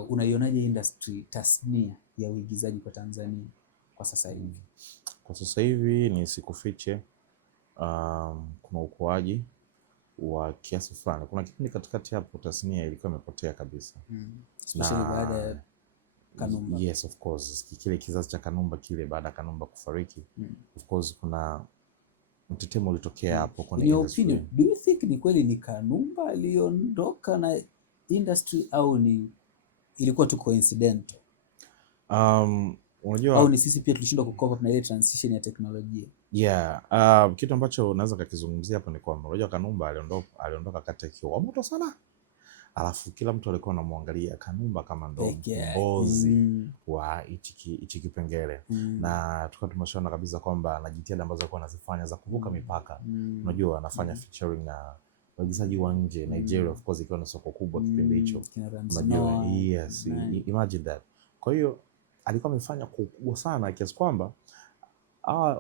Unaionaje industry, tasnia ya uigizaji kwa Tanzania kwa sasa hivi? Kwa sasa hivi ni sikufiche, kuna ukuaji wa kiasi fulani. Kuna kipindi katikati hapo tasnia ilikuwa imepotea kabisa. Especially baada ya Kanumba. Yes, of course. Kile kizazi cha Kanumba kile, baada ya Kanumba kufariki, of course kuna mtetemo ulitokea hapo kwa nini. Opinion, do you think ni kweli ni Kanumba aliondoka na industry au ni ilikuwa tu coincidental? Unajua, au ni sisi pia tulishindwa kucope up na ile transition ya teknolojia? Yeah, kitu ambacho naweza kukizungumzia hapa ni kwamba unajua Kanumba aliondoka kati akiwa moto sana. Alafu kila mtu alikuwa anamwangalia Kanumba kama ndo mkombozi wa hichi kipengele. Na tulikuwa tumeshaona kabisa kwamba na jitihada ambazo alikuwa anazifanya za kuvuka mipaka. Unajua anafanya featuring na waigizaji wa nje, Nigeria of course ikiwa na soko kubwa kipindi hicho. Unajua, yes, imagine that. Kwa hiyo alikuwa amefanya kubwa sana kiasi kwamba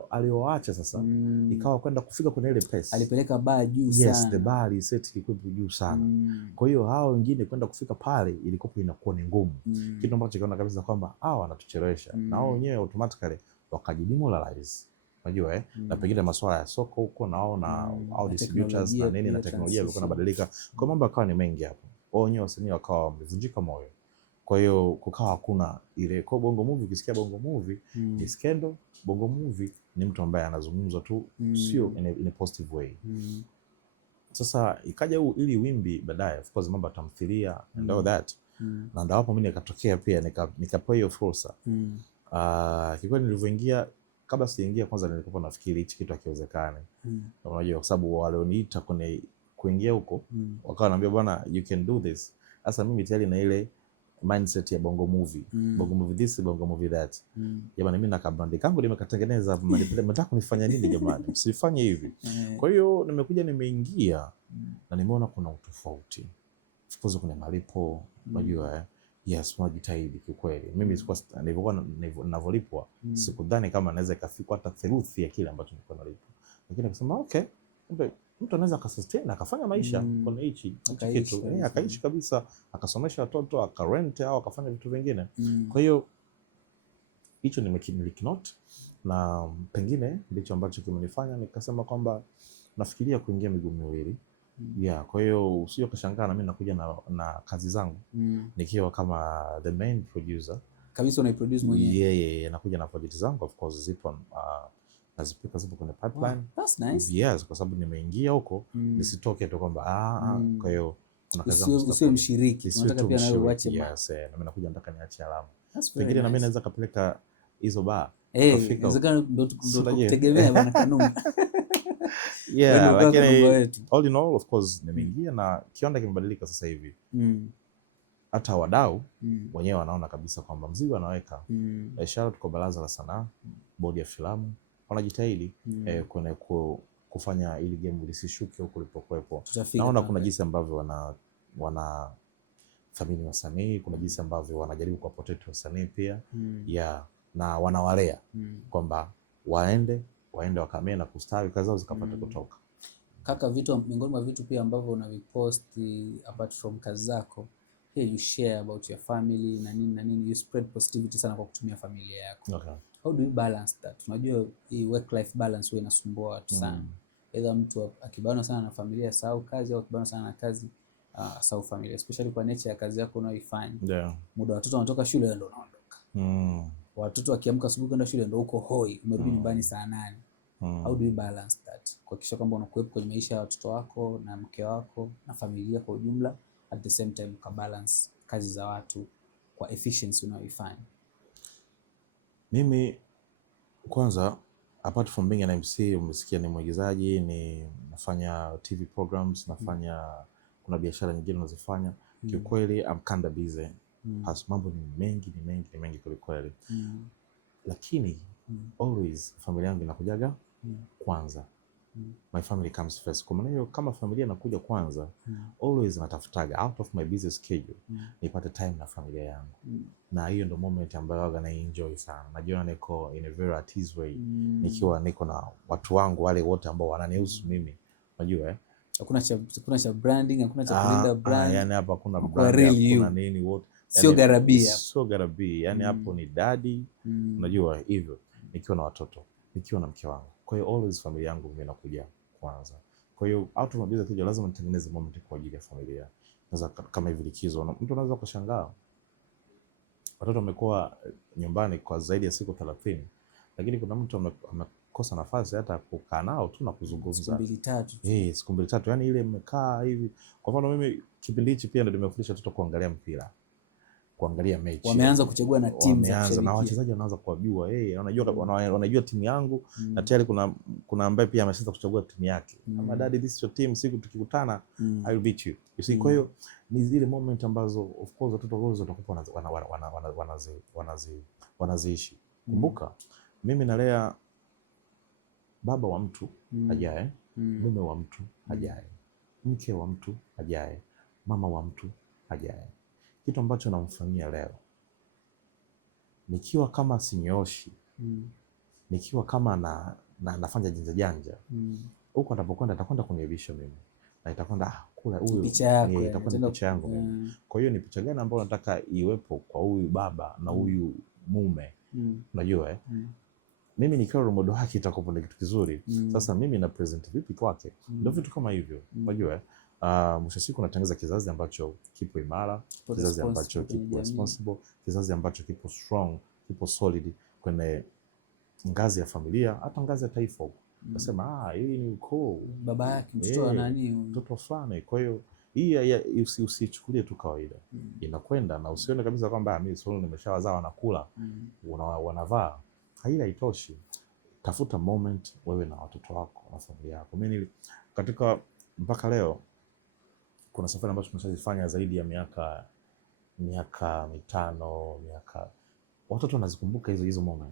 alioacha sasa ikawa kwenda kufika kwenye ile pesa. Alipeleka bar juu sana. Yes, the bar set ilikuwa juu sana. Kwa hiyo hao wengine kwenda kufika pale ilikuwa inakuwa ni ngumu. Kitu ambacho kikaona kabisa kwamba wanatuchelewesha. Na wao wenyewe automatically wakajidemoralize. Unajua na pengine masuala ya soko huko na au distributors na nini na teknolojia ilikuwa inabadilika. Kwa mambo yakawa ni mengi hapo. Wao wenyewe wasanii wakawa wamevunjika moyo. Kwa hiyo kukawa hakuna ile kwa Bongo Movie. Ukisikia Bongo Movie ni scandal. Bongo Movie ni mtu ambaye anazungumza tu, sio in a positive way. Sasa ikaja ili wimbi baadaye, of course mambo tamthilia and all that. Na ndio hapo mimi nikatokea pia nikapewa hiyo fursa. Kikweli nilivyoingia, kabla sijaingia kwanza nilikuwa nafikiri hichi kitu hakiwezekani. Unajua kwa sababu walioniita kwenye kuingia huko wakawa wananiambia bwana you can do this. Sasa mimi tayari na ile mindset ya Bongo Movie. Bongo Movie this, Bongo Movie that. Jamani mimi na kabrandi kangu nimekatengeneza, mnataka kunifanya nini jamani? Msifanye hivi. Kwa hiyo nimeingia na nimeona kuna utofauti. Of course kuna malipo, unajua Yes, unajitahidi kiukweli. Mimi sikuwa nilivyokuwa ninavyolipwa sikudhani kama naweza ikafika hata theluthi ya kile ambacho nilikuwa nalipwa. Lakini akasema okay, mtu anaweza akasustain akafanya maisha kwa hichi kitu. Akaishi kabisa, akasomesha watoto, akarent au akafanya vitu vingine. Kwa hiyo hicho nilikinote na pengine ndicho ambacho kimenifanya nikasema kwamba nafikiria kuingia miguu miwili. Yeah, kwa hiyo usije ukashangaa na mimi nakuja na kazi zangu nikiwa kama the main producer kabisa. Unaiproduce mwenyewe? Yeah, nakuja na project zangu, of course zipo nazipika, zipo kwenye pipeline. Wow, that's nice. Yes, kwa sababu nimeingia huko nisitoke tu kwamba kwa hiyo kuna kazi zangu usio mshiriki, unataka pia nawe uache. Yes, na mimi nakuja nataka niache alama. Pengine na mimi naweza kapeleka hizo bar. Inawezekana ndo tukutegemea bwana Kanumba. Yeah, lakini all in all of course nimeingia na kiwanda kimebadilika sasa hivi. Hata wadau wenyewe wanaona kabisa kwamba mzigo anaweka. Ishara tuko Baraza la Sanaa, Bodi ya Filamu wanajitahidi kwenye kufanya ili game lisishuke huko lipokuwepo. Naona kuna jinsi ambavyo wana thamini wasanii, kuna jinsi ambavyo wanajaribu kwa protect wasanii pia. Yeah, na wanawalea kwamba waende wakamee na kustawi, kazi zao zikapata kutoka. Kaka, miongoni mwa vitu pia ambavyo unavipost apart from kazi zako, here you share about your family na nini, you spread positivity sana kwa kutumia familia yako. Okay. How do you balance that? Unajua hii work life balance huwa inasumbua watu sana. Either mtu akibana sana na familia sawa kazi, au akibana sana na kazi sawa familia, especially kwa nature ya kazi yako unayoifanya. Yeah. Muda watoto wanatoka shule ndio unaondoka. Watoto wakiamka asubuhi kwenda shule ndio uko hoi, umerudi nyumbani saa 8. How do you balance that? Kuhakikisha kwamba unakuwepo kwenye maisha ya watoto wako na mke wako na familia kwa ujumla, at the same time ka balance kazi za watu kwa efficiency unayoifanya. Mimi kwanza, apart from being an MC, umesikia ni mwigizaji, ni nafanya TV programs, nafanya kuna biashara nyingine nazifanya. Kiukweli I'm kinda busy. Mambo ni mengi kweli. Lakini always familia yangu inakujaga kwanza. My family comes first. Kwa maana hiyo kama familia inakuja kwanza, always natafutaga out of my busy schedule nipate time na familia yangu. Na hiyo ndo moment ambayo waga na enjoy sana. Najiona niko in a very at ease way. Nikiwa niko na watu wangu wale wote ambao wananihusu mimi. Unajua hakuna cha branding, hakuna cha kulinda brand. Yani hapa kuna brand, kuna nini wote. Sio garabia. Sio garabia. Yani hapo ni daddy. Unajua hivyo. Nikiwa na watoto, nikiwa na mke wangu. Kwa hiyo always familia yangu mimi inakuja kwanza. Kwa hiyo out of my busy schedule lazima nitengeneze moment kwa ajili ya familia. Naweza kama hivi likizo, mtu anaweza kushangaa watoto wamekuwa nyumbani kwa zaidi ya siku 30, lakini kuna mtu amekosa nafasi hata kukaa nao tu na kuzungumza siku 2-3. Siku 2-3, yani ile mmekaa hivi. Kwa mfano mimi kipindi hichi pia ndio nimefundisha watoto kuangalia mpira, kuangalia mechi. Wameanza kuchagua na timu za kushabikia. Na wachezaji wanaanza kuwajua, wanajua timu yangu na tayari kuna ambaye pia ameshaanza kuchagua timu yake. Kama daddy, this is your team, siku tukikutana I will beat you. You see, kwa hiyo ni zile moment ambazo of course watoto wote watakuwa wanaziishi. Kumbuka mimi nalea baba wa mtu ajaye, mume wa mtu ajaye, mke wa mtu ajaye, mama wa mtu ajaye. Kitu ambacho namfanyia leo, nikiwa kama sinyoshi, nikiwa kama nafanya janja huko atapokwenda atakwenda kuniibisha mimi, na itakwenda kula huyu itakwenda picha yangu mimi. Kwa hiyo ni picha gani ambayo nataka iwepo kwa huyu baba na huyu mume? Unajua mimi nikiwa role model haki itakuwa ni kitu kizuri. Sasa mimi na present vipi kwake? Ndio vitu kama hivyo. Unajua mwisho siku natengeneza kizazi ambacho kipo imara, kizazi ambacho kipo responsible, kizazi ambacho kipo strong, kipo solid kwenye ngazi ya familia, hata ngazi ya taifa. Nasema hii ni ukoo, baba yake mtoto wa nani, mtoto fulani. Kwa hiyo hii usichukulie tu kawaida. Inakwenda na usione kabisa kwamba mimi solo nimeshawazaa wanakula, wanavaa. Haila haitoshi. Tafuta moment wewe na watoto wako na familia yako. Mimi katika mpaka leo kuna safari ambazo tumeshazifanya zaidi ya miaka 5, watoto wanazikumbuka hizo moment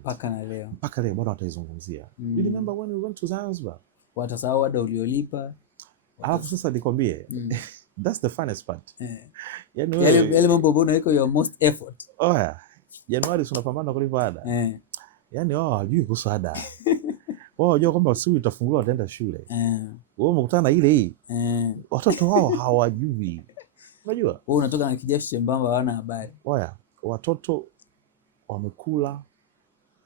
mpaka leo bado wataizungumzia. You remember when we went to Zanzibar? Watasahau ada uliolipa. Alafu sasa nikwambie That's the funniest part. Yani yale mambo ambayo unaweka your most effort. Oya, Januari tunapambana kulipa ada. Yani wao hawajui kuhusu ada. Wao wajua kwamba siku itafunguliwa wataenda shule. Wewe umekutana na ile hii. Watoto wao hawajui. Unajua? Wewe unatoka na kijasho chembamba hawana habari. Oya, watoto wamekula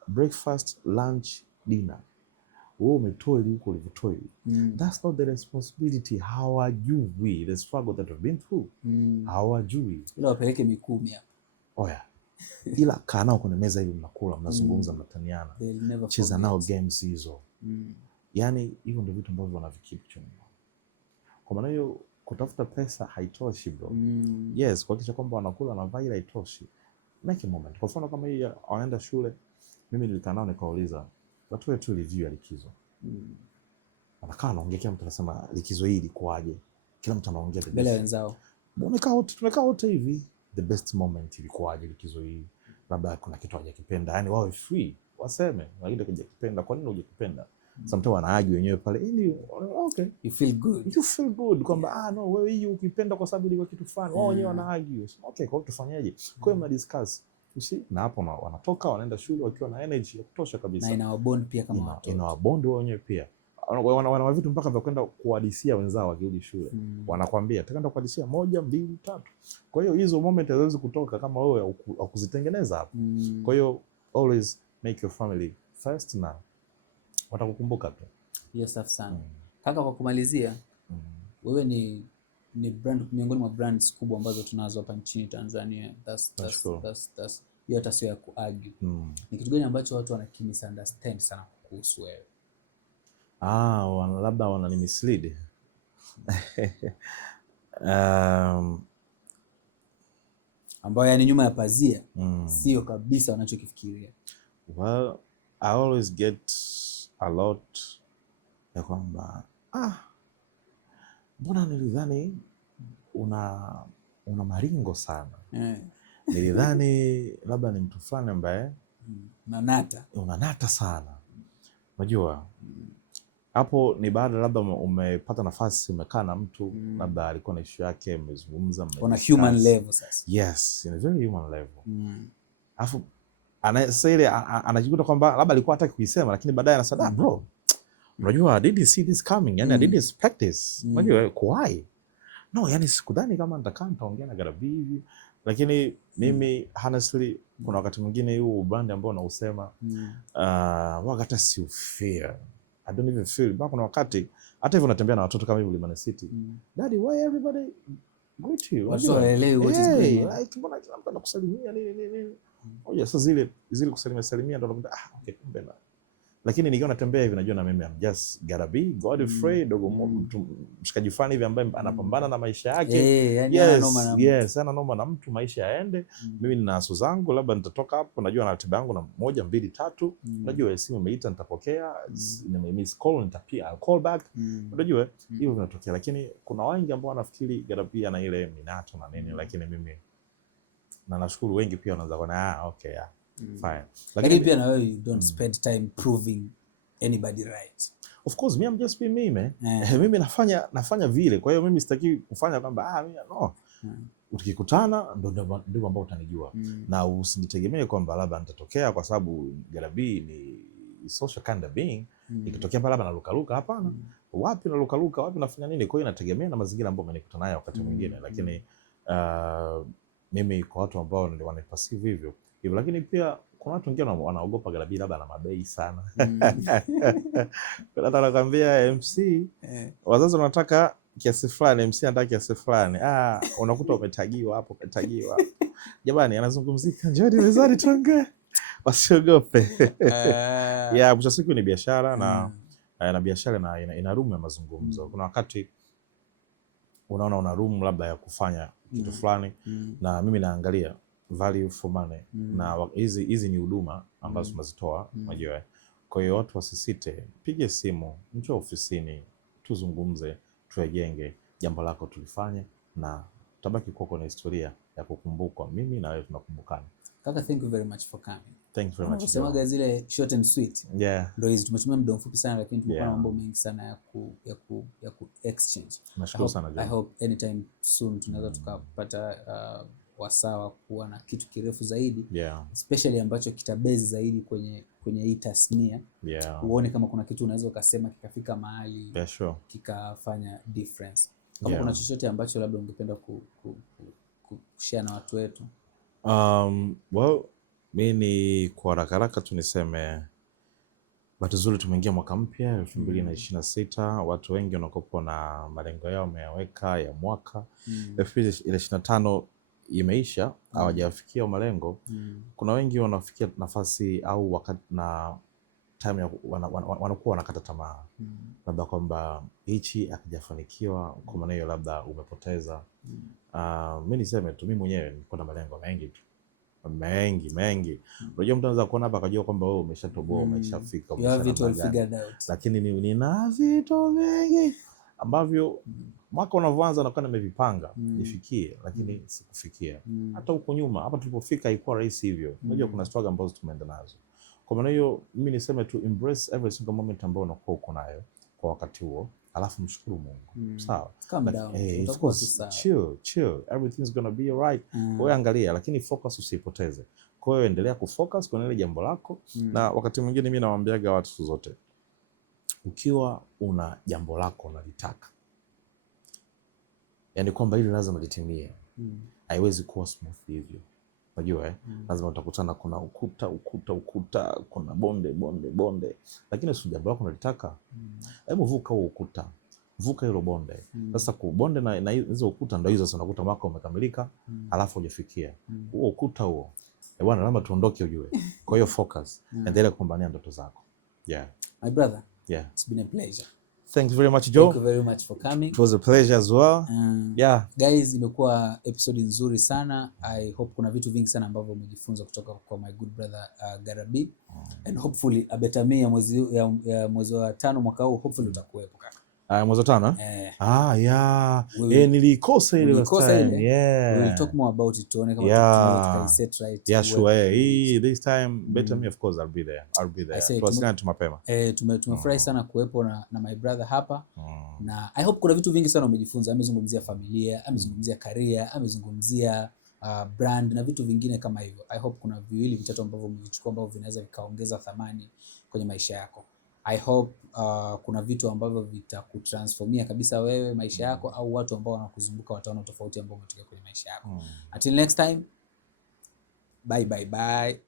breakfast, lunch, dinner. Wewe umetoa ili huko ulivyotoa ili. That's not the responsibility. Hawajui the struggle that we've been through. Hawajui. Ila wapeleke Mikumi hapo. Oya. Ila kaa nao kwenye meza hivi mnakula, mnazungumza, mnataniana. Cheza nao games hizo. Yani hivyo ndio vitu ambavyo wanavikip chini. Kwa maana hiyo kutafuta pesa haitoshi bro. Yes, kuhakikisha kwamba wanakula na vaila haitoshi. Make a moment. Kwa mfano kama hii wanaenda shule, mimi nilikaa nao nikauliza, watu wetu review ya likizo. Wanakaa wanaongea, kila mtu anasema likizo hii ilikuwaje? Kila mtu anaongea mbele ya wenzao. Tumekaa wote hivi. The best moment ilikuwaje likizo hii? Labda kuna kitu hajakipenda. Yani wawe free, waseme, lakini hajakipenda, kwa nini hujakipenda? Sometimes wanaargue wenyewe pale ili okay, you feel good kwamba no wewe hii ukipenda kwa sababu ilikuwa kitu fulani. Wao wenyewe wanaargue. Okay, kwa hiyo tufanyaje? Kwa hiyo mna discuss. Na hapo wanatoka wanaenda shule wakiwa na energy ya kutosha kabisa. Na inawabond pia kama watoto. Inawabond wao wenyewe pia. Wana vitu mpaka vya kwenda kuhadisia wenzao wakirudi shule. Wanakuambia tutakwenda kuhadisia 1, 2, 3. Kwa hiyo hizo moment haziwezi kutoka kama wewe ukuzitengeneza hapo. Kwa hiyo always make your family first na watakukumbuka tu. Yes, safi sana. Kaka, kwa kumalizia, wewe ni brand miongoni mwa brands kubwa ambazo tunazo hapa nchini Tanzania. That's hiyo hata sio ya kuargue. Ni kitu gani ambacho watu wanakimisunderstand sana kuhusu wewe? Labda wanani mislead. Ambayo yani nyuma ya pazia sio kabisa wanachokifikiria. Well, I always get a lot ya kwamba mbona nilidhani una maringo sana. Nilidhani labda ni mtu fulani ambaye unanata sana. Unajua hapo ni baada labda umepata nafasi, umekaa na mtu labda alikuwa na issue yake, mmezungumza, on a human level sasa. Yes, in a very human level. Alafu anajikuta kwamba labda alikuwa hataki kuisema, lakini baadaye anasema bro, unajua I didn't see this coming, yani I didn't expect this. Unajua why? No, yani sikudhani kama nitaongea na Garabii hivi. Lakini mimi honestly kuna wakati mwingine huu brand ambao unausema wakati si fear. I don't even feel. Kuna wakati hata hivyo natembea na watoto kama hivi Mlimani City. Daddy, why everybody greet you? Waelewi what is going on. Like mbona kila mtu anakusalimia nini? Sasa zile kusalimia ndo nakwambia okay, kumbe na. Lakini nikiwa natembea hivi najua na mimi I'm just Garabii, Godfrey, dogo mtu mshikaji fulani hivi ambaye anapambana na maisha yake. Yes, ana noma na mtu maisha yaende. Mimi nina asu zangu, labda nitatoka hapo, najua na ratiba yangu na 1, 2, 3. Najua simu imeita nitapokea, nimemiss call nitapia, I'll call back. Unajua hivyo vinatokea, lakini kuna wengi ambao wanafikiri Garabii ana ile minato na nini, lakini mimi na nashukuru wengi pia wanaanza kuona okay fine. Lakini pia na wewe you don't spend time proving anybody right. Of course me I'm just being me man. Mimi nafanya vile. Kwa hiyo mimi sitaki kufanya kwamba mimi no. Tukikutana ndio ambao utanijua. Na usinitegemee kwamba labda nitatokea kwa sababu Garabii ni social kind of being. Ikitokea pale labda nalukaluka, hapana. Wapi nalukaluka, wapi nafanya nini? Kwa hiyo inategemea na mazingira ambayo umenikutana nayo wakati mwingine. Lakini mimi kwa watu ambao ndio wanapasive hivyo. Lakini pia kuna watu wengine wanaogopa Garabii labda na mabei sana. Nataka nakwambia MC, wazazi wanataka kiasi fulani, MC anataka kiasi fulani. Unakuta umetagiwa hapo. Jamani, anazungumzika, njoni mezani tuongee. Wasiogope. Mwisho siku ni biashara na biashara ina room ya mazungumzo. Kuna wakati unaona una room labda ya kufanya kitu fulani na mimi naangalia value for money na hizi ni huduma ambazo tunazitoa, unajua. Kwa hiyo watu wasisite, pige simu, njoo ofisini, tuzungumze, tuyajenge jambo lako tulifanye, na tabaki kwako na historia ya kukumbukwa. Mimi na wewe tunakumbukana. Kaka, thank you very much for coming. Thank you very much. Semaga zile short and sweet. Yeah. Ndio hizo tumetumia muda mfupi sana, lakini tumekuwa na mambo mengi sana ya ku exchange. Nashukuru sana John. I hope anytime soon tunaweza tukapata wasawa kuwa na kitu kirefu zaidi. Yeah. Especially ambacho kitabezi zaidi kwenye hii tasnia. Yeah. Uone kama kuna kitu unaweza ukasema kikafika mahali. Yeah, sure. Kikafanya difference. Kama kuna chochote ambacho labda ungependa kushare na watu wetu. Well, mimi kwa haraka tu niseme bahati nzuri tumeingia mwaka mpya 2026. Watu wengi wanakopo na malengo yao wameyaweka ya mwaka. 2025 imeisha, hawajafikia malengo. Kuna wengi wanafikia nafasi au wakati na time ya wanakuwa wanakata tamaa. Labda kwamba hichi hakijafanikiwa, kwa maana hiyo labda umepoteza. Mimi niseme tu, mimi mwenyewe niko na malengo mengi tu. Mengi. Unajua mtu anaweza kuona hapa akajua kwamba wewe umeshatoboa, umeshafika, lakini nina vitu vingi ambavyo mwaka unavyoanza nakuwa nimevipanga nifikie, lakini sikufikia. Hata huko nyuma hapa tulipofika haikuwa rahisi hivyo. Unajua kuna struggle ambazo tumeenda nazo. Kwa maana hiyo mimi niseme tu embrace every single moment ambao unakuwa uko nayo kwa wakati huo, alafu mshukuru Mungu. Sawa? Chill. Everything's gonna be alright. Wewe angalia, lakini focus usipoteze. Kwa hiyo endelea kufocus kwenye ile jambo lako. Na wakati mwingine mimi nawaambiaga watu zote, ukiwa una jambo lako unalitaka, yani kwamba hili lazima litimie, haiwezi kuwa smooth hivyo. Unajua lazima utakutana, kuna ukuta, kuna bonde, lakini si jambo lako unalitaka, hebu vuka huo ukuta, vuka hilo bonde. Sasa kubonde na hizo ukuta ndio hizo, sasa unakuta mwaka umekamilika, alafu hujafikia huo ukuta huo. Bwana, lazima tuondoke ujue. Kwa hiyo focus, endelea kupambania ndoto zako. Yeah. My brother. Yeah. It's been a pleasure. Thank you very much, Joe. Thank you very much for coming. It was a pleasure as well. Yeah. Guys, imekuwa episode nzuri sana. I hope kuna vitu vingi sana ambavyo umejifunza kutoka kwa my good brother Garabi. And hopefully Abetame ya mwezi wa 5 mwaka huu hopefully utakuwepo kaka. Mwezi wa 5? Yeah. Nilikosa ile last time. Yeah. We will talk more about it, tuone kama tunaweza set right. Yeah, sure. This time Betame, of course I'll be there. Tuwasiliane tu mapema. Tumefurahi sana kuwepo na my brother hapa. Na I hope kuna vitu vingi sana umejifunza. Amezungumzia familia, amezungumzia career, amezungumzia brand na vitu vingine kama hivyo. I hope kuna viwili vitatu ambavyo umevichukua ambavyo vinaweza vikaongeza thamani kwenye maisha yako. I hope kuna vitu ambavyo vitakutransformia kabisa wewe, maisha yako, au watu ambao wanakuzunguka wataona tofauti ambao umetokea kwenye maisha yako. Until next time, bye.